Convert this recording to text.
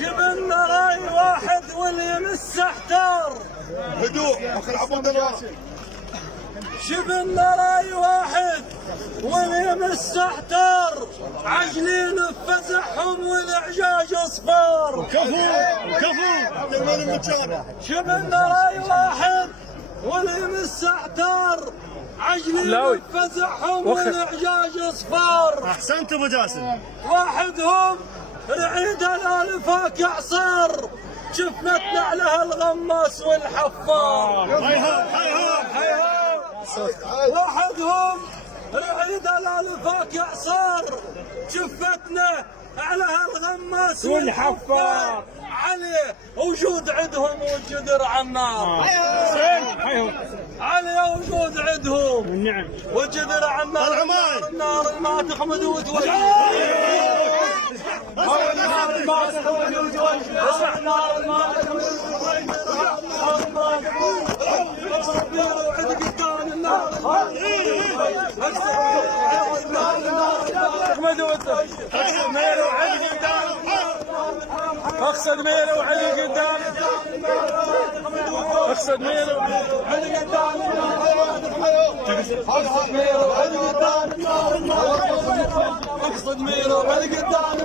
جبنا راي واحد واللي يمس احتار. هدوء اخي العبود الواسع. جبنا راي واحد واللي يمس احتار. عجلين بفزعهم والاعجاج اصفار. جبنا راي واحد واللي يمس احتار. عجلين بفزعهم والاعجاج اصفار. احسنت ابو جاسم. واحدهم رعيد الالفاك اعصار. شفتنا عليها الغماس والحفار. وحدهم رعيد الالفاك اعصار. شفتنا عليها الغماس والحفار. علي وجود عندهم والجدر عمار. علي وجود عندهم. نعم. والجدر عمار. النار ما تخمد وتولي. النار ما تخمد وتولي. النار ما تخمد اقصد ميله وعلي قدام. اقصد ميله وعلي قدام. اقصد ميله وعلي قدام. اقصد ميله وعلي قدام.